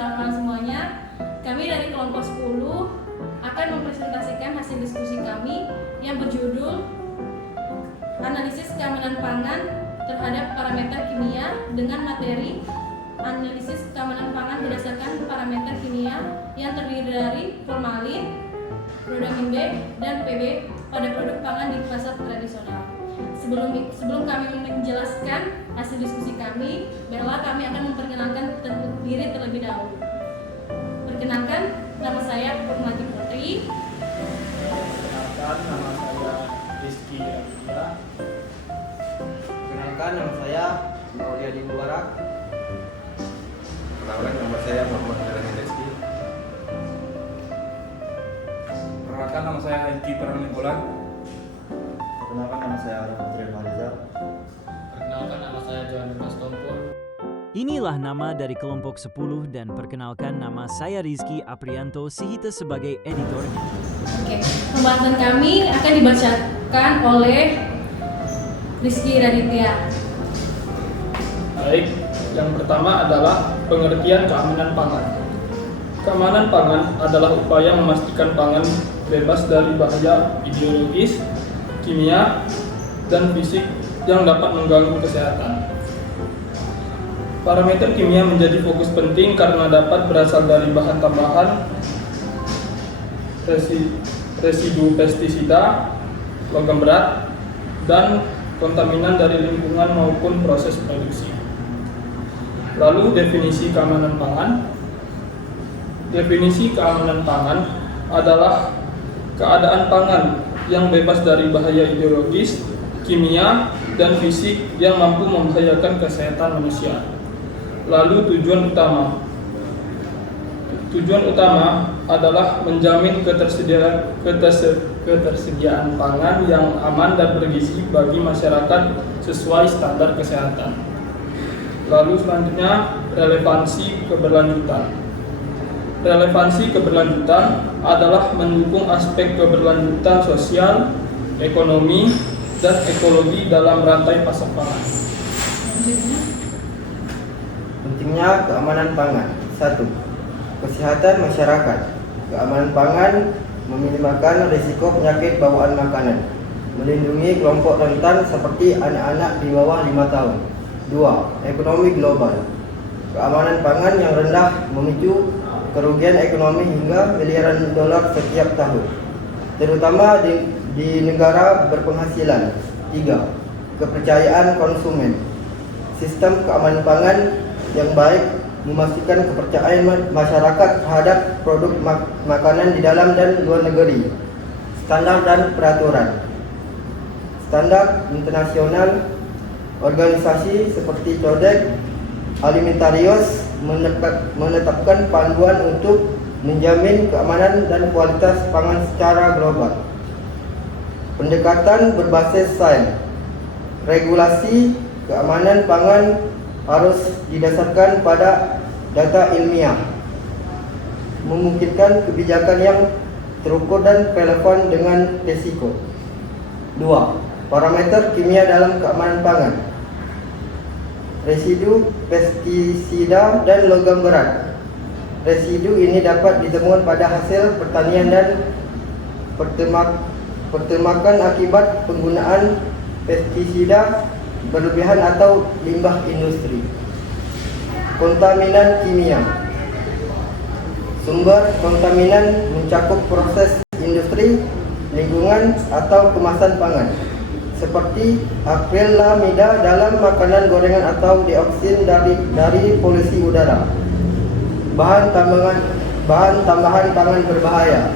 selamat malam semuanya. Kami dari kelompok 10 akan mempresentasikan hasil diskusi kami yang berjudul Analisis Keamanan Pangan terhadap Parameter Kimia dengan materi analisis keamanan pangan berdasarkan parameter kimia yang terdiri dari formalin, rhodamin B, dan PB pada produk pangan di pasar tradisional. Sebelum kami menjelaskan hasil diskusi kami, kami akan memperkenalkan diri terlebih dahulu. Perkenalkan, nama saya Purmati Putri. Perkenalkan, nama saya Rizky Arya. Perkenalkan, nama saya Aulia Dimbuara. Perkenalkan, nama saya Muhammad Darani Rizky. Perkenalkan, nama saya Haiki Perani Bulan. Perkenalkan, nama saya Putri Mariza. Perkenalkan, nama saya Johan Mas Tompul. Inilah nama dari kelompok 10 dan perkenalkan nama saya Rizky Aprianto Sihita sebagai editornya. Oke, pembahasan kami akan dibacakan oleh Rizky Raditya. Baik, yang pertama adalah pengertian keamanan pangan. Keamanan pangan adalah upaya memastikan pangan bebas dari bahaya ideologis, kimia, dan fisik yang dapat mengganggu kesehatan. Parameter kimia menjadi fokus penting karena dapat berasal dari bahan tambahan, residu pestisida, logam berat, dan kontaminan dari lingkungan maupun proses produksi. Lalu definisi keamanan pangan. Definisi keamanan pangan adalah keadaan pangan yang bebas dari bahaya ideologis, kimia, dan fisik yang mampu membahayakan kesehatan manusia. Lalu tujuan utama adalah menjamin ketersediaan pangan yang aman dan bergizi bagi masyarakat sesuai standar kesehatan. Lalu selanjutnya relevansi keberlanjutan. Relevansi keberlanjutan adalah mendukung aspek keberlanjutan sosial, ekonomi, dan ekologi dalam rantai pasok pangan. Pentingnya keamanan pangan. 1. Kesehatan masyarakat. Keamanan pangan meminimalkan risiko penyakit bawaan makanan, melindungi kelompok rentan seperti anak-anak di bawah 5 tahun. 2. Ekonomi global. Keamanan pangan yang rendah memicu kerugian ekonomi hingga miliaran dolar setiap tahun, terutama di negara berpenghasilan. 3. Kepercayaan konsumen. Sistem keamanan pangan yang baik memastikan kepercayaan masyarakat terhadap produk makanan di dalam dan luar negeri. Standar dan peraturan. Standar internasional. Organisasi seperti Codex Alimentarius menetapkan panduan untuk menjamin keamanan dan kualitas pangan secara global. Pendekatan berbasis sains. Regulasi keamanan pangan harus didasarkan pada data ilmiah, memungkinkan kebijakan yang terukur dan relevan dengan risiko. 2. Parameter kimia dalam keamanan pangan. Residu pestisida dan logam berat. Residu ini dapat ditemukan pada hasil pertanian dan pertemakan akibat penggunaan pestisida berlebihan atau limbah industri. Kontaminan kimia. Sumber kontaminan mencakup proses industri, lingkungan, atau kemasan pangan, seperti akrilamida dalam makanan gorengan atau dioksin dari polusi udara. Bahan tambahan pangan berbahaya.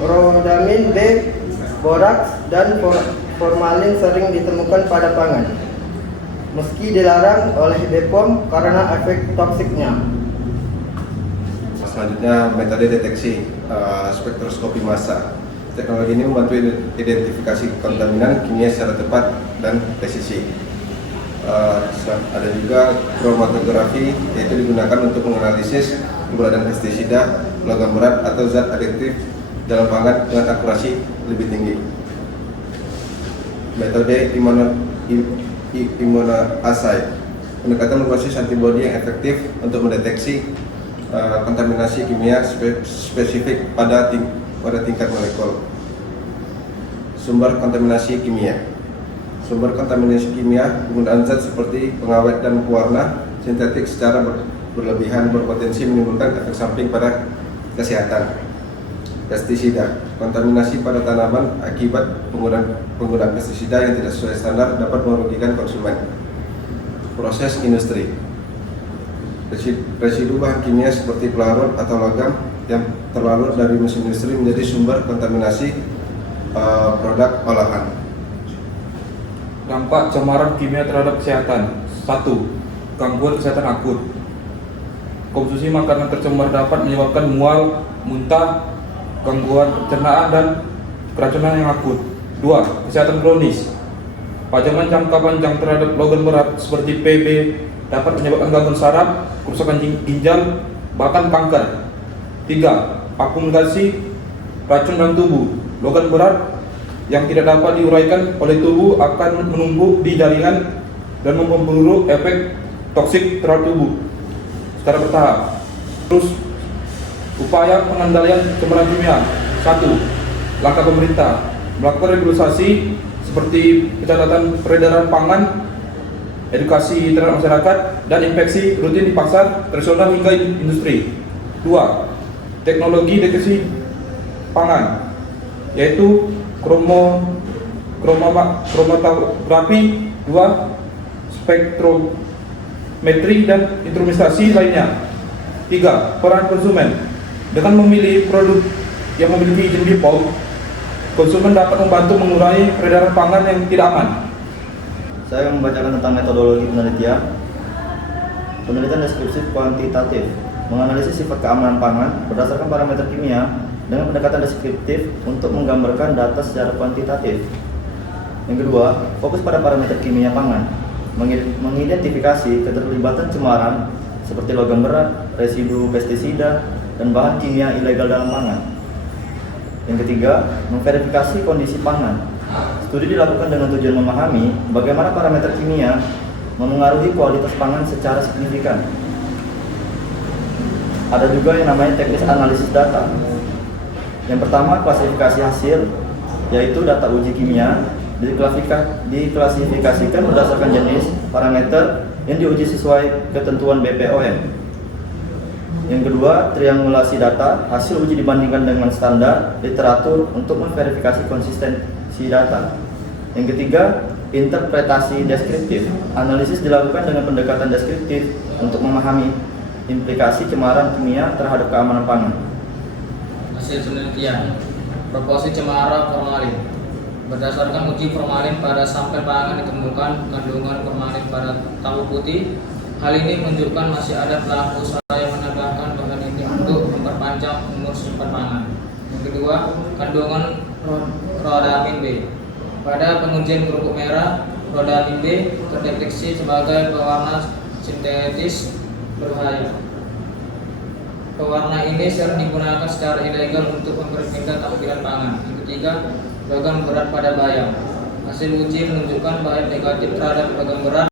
Rhodamin B, boraks, dan formalin sering ditemukan pada pangan, meski dilarang oleh BPOM karena efek toksiknya. Selanjutnya, metode deteksi spektroskopi massa. Teknologi ini membantu identifikasi kontaminan kimia secara tepat dan presisi. Ada juga kromatografi, yaitu digunakan untuk menganalisis keberadaan pestisida, logam berat, atau zat adiktif dalam pangan dengan akurasi lebih tinggi. Metode immunoassay. pendekatan berbasis antibodi yang efektif untuk mendeteksi kontaminasi kimia spesifik pada tingkat molekul. Sumber kontaminasi kimia. Sumber kontaminasi kimia penggunaan zat seperti pengawet dan pewarna sintetik secara berlebihan berpotensi menimbulkan efek samping pada kesehatan. Pestisida. Kontaminasi pada tanaman akibat penggunaan pestisida yang tidak sesuai standar dapat merugikan konsumen. Proses industri. Residu bahan kimia seperti pelarut atau logam yang terlarut dari mesin industri menjadi sumber kontaminasi produk olahan. Dampak cemaran kimia terhadap kesehatan. 1. Gangguan kesehatan akut. Konsumsi makanan tercemar dapat menyebabkan mual, muntah, gangguan pencernaan dan keracunan yang akut. 2. Kesehatan kronis. Pajangan jangka panjang terhadap logam berat seperti PB dapat menyebabkan gangguan saraf, kerusakan ginjal, bahkan kanker. 3. Akumulasi racun dalam tubuh. Logam berat yang tidak dapat diuraikan oleh tubuh akan menumpuk di jaringan dan memperburuk efek toksik terhadap tubuh secara bertahap. Terus, upaya pengendalian cemaran kimia. 1. Langkah pemerintah melakukan regulasi seperti pencatatan peredaran pangan, edukasi terhadap masyarakat, dan inspeksi rutin di pasar tradisional hingga industri. 2. Teknologi deteksi pangan, yaitu kromatografi, 2. Spektrometri dan instrumentasi lainnya. 3. Peran konsumen. Dengan memilih produk yang memiliki izin BPOM, konsumen dapat membantu mengurangi peredaran pangan yang tidak aman. Saya membacakan tentang metodologi penelitian. Penelitian deskripsi kuantitatif menganalisis sifat keamanan pangan berdasarkan parameter kimia dengan pendekatan deskriptif untuk menggambarkan data secara kuantitatif. Yang kedua, fokus pada parameter kimia pangan, mengidentifikasi keterlibatan cemaran seperti logam berat, residu pestisida, dan bahan kimia ilegal dalam pangan. Yang ketiga, memverifikasi kondisi pangan. Studi dilakukan dengan tujuan memahami bagaimana parameter kimia memengaruhi kualitas pangan secara signifikan. Ada juga yang namanya teknis analisis data. Yang pertama, klasifikasi hasil, yaitu data uji kimia diklasifikasikan berdasarkan jenis parameter yang diuji sesuai ketentuan BPOM. Yang kedua, triangulasi data, hasil uji dibandingkan dengan standar literatur untuk memverifikasi konsistensi data. Yang ketiga, interpretasi deskriptif, analisis dilakukan dengan pendekatan deskriptif untuk memahami implikasi cemaran kimia terhadap keamanan pangan. Hasil penelitian. Proporsi cemara formalin. Berdasarkan uji formalin pada sampel pangan ditemukan kandungan formalin pada tahu putih. Hal ini menunjukkan masih ada pelaku usaha yang menambahkan bahan ini untuk memperpanjang umur simpan pangan. Yang kedua, kandungan rhodamin B. Pada pengujian kerupuk merah, rhodamin B terdeteksi sebagai pewarna sintetis berbahaya. Pewarna ini sering digunakan secara ilegal untuk memperpindah tampilan pangan. Yang ketiga, logam berat pada bayam. Hasil uji menunjukkan bahaya negatif terhadap logam berat